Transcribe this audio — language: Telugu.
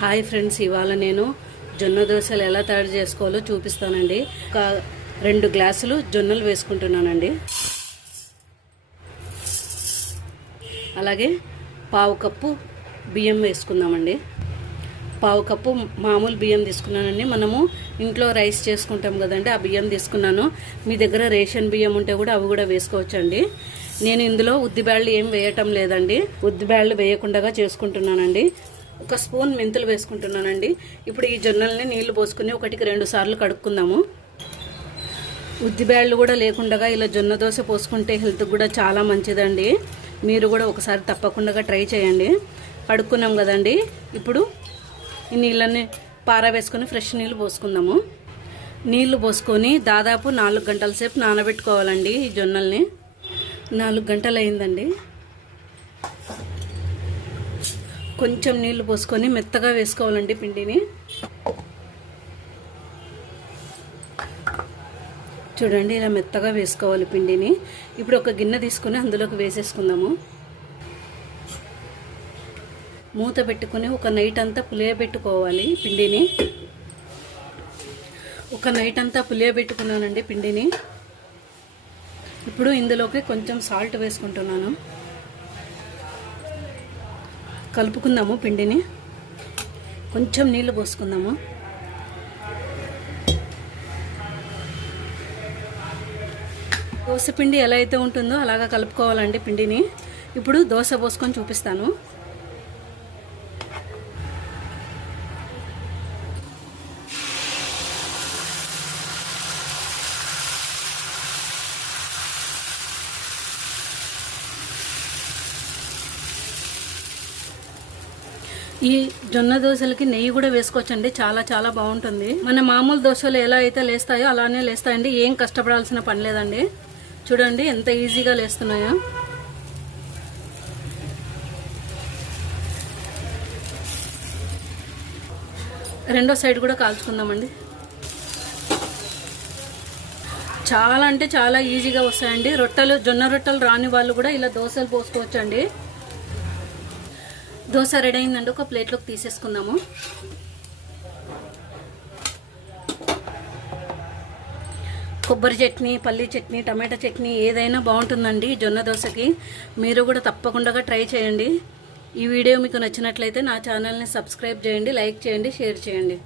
హాయ్ ఫ్రెండ్స్, ఇవాళ నేను జొన్న దోశలు ఎలా తయారు చేసుకోవాలో చూపిస్తానండి. ఒక 2 గ్లాసులు జొన్నలు వేసుకుంటున్నానండి. అలాగే పావు కప్పు బియ్యం వేసుకుందామండి. పావు కప్పు మామూలు బియ్యం తీసుకున్నానండి. మనము ఇంట్లో రైస్ చేసుకుంటాం కదండి, ఆ బియ్యం తీసుకున్నాను. మీ దగ్గర రేషన్ బియ్యం ఉంటే కూడా అవి కూడా వేసుకోవచ్చండి. నేను ఇందులో ఉద్దిబ్యాళ్ళు ఏం వేయటం లేదండి, ఉద్దిబ్యాళ్ళు వేయకుండా చేసుకుంటున్నానండి. 1 స్పూన్ మెంతులు వేసుకుంటున్నానండి. ఇప్పుడు ఈ జొన్నల్ని నీళ్లు పోసుకుని 1కి 2 సార్లు కడుక్కుందాము. ఉద్దిబ్యాళ్ళు కూడా లేకుండా ఇలా జొన్న దోశ పోసుకుంటే హెల్త్కి కూడా చాలా మంచిదండి. మీరు కూడా ఒకసారి తప్పకుండా ట్రై చేయండి. కడుక్కున్నాం కదండి, ఇప్పుడు ఈ నీళ్ళని పారవేసుకొని ఫ్రెష్ నీళ్ళు పోసుకుందాము. నీళ్లు పోసుకొని దాదాపు 4 గంటల సేపు నానబెట్టుకోవాలండి. ఈ జొన్నల్ని 4 గంటలు అయిందండి. కొంచెం నీళ్లు పోసుకొని మెత్తగా వేసుకోవాలండి పిండిని. చూడండి, ఇలా మెత్తగా వేసుకోవాలి పిండిని. ఇప్పుడు ఒక గిన్నె తీసుకొని అందులోకి వేసేసుకుందాము. మూత పెట్టుకొని ఒక నైట్ అంతా పులియబెట్టుకోవాలి పిండిని. ఒక నైట్ అంతా పులియబెట్టుకున్నానండి పిండిని. ఇప్పుడు ఇందులోకి కొంచెం సాల్ట్ వేసుకుంటున్నాను. కలుపుకుందాము పిండిని. కొంచెం నీళ్లు పోసుకుందాము. దోశ పిండి ఎలా అయితే ఉంటుందో అలాగా కలుపుకోవాలండి పిండిని. ఇప్పుడు దోశ పోసుకొని చూపిస్తాను. ఈ జొన్న దోశలకి నెయ్యి కూడా వేసుకోవచ్చండి, చాలా చాలా బాగుంటుంది. మన మామూలు దోశలు ఎలా అయితే లేస్తాయో అలానే లేస్తాయండి. ఏం కష్టపడాల్సిన పని లేదండి. చూడండి ఎంత ఈజీగా లేస్తున్నాయో. రెండో సైడ్ కూడా కాల్చుకుందామండి. చాలా అంటే చాలా ఈజీగా వస్తాయండి. జొన్న రొట్టెలు రాని వాళ్ళు కూడా ఇలా దోశలు పోసుకోవచ్చండి. దోశ రెడీ అయిందండి. ఒక ప్లేట్లోకి తీసేసుకుందాము. కొబ్బరి చట్నీ, పల్లీ చట్నీ, టమాటా చట్నీ ఏదైనా బాగుంటుందండి జొన్న దోశకి. మీరు కూడా తప్పకుండా ట్రై చేయండి. ఈ వీడియో మీకు నచ్చినట్లయితే నా ఛానల్ని సబ్స్క్రైబ్ చేయండి, లైక్ చేయండి, షేర్ చేయండి.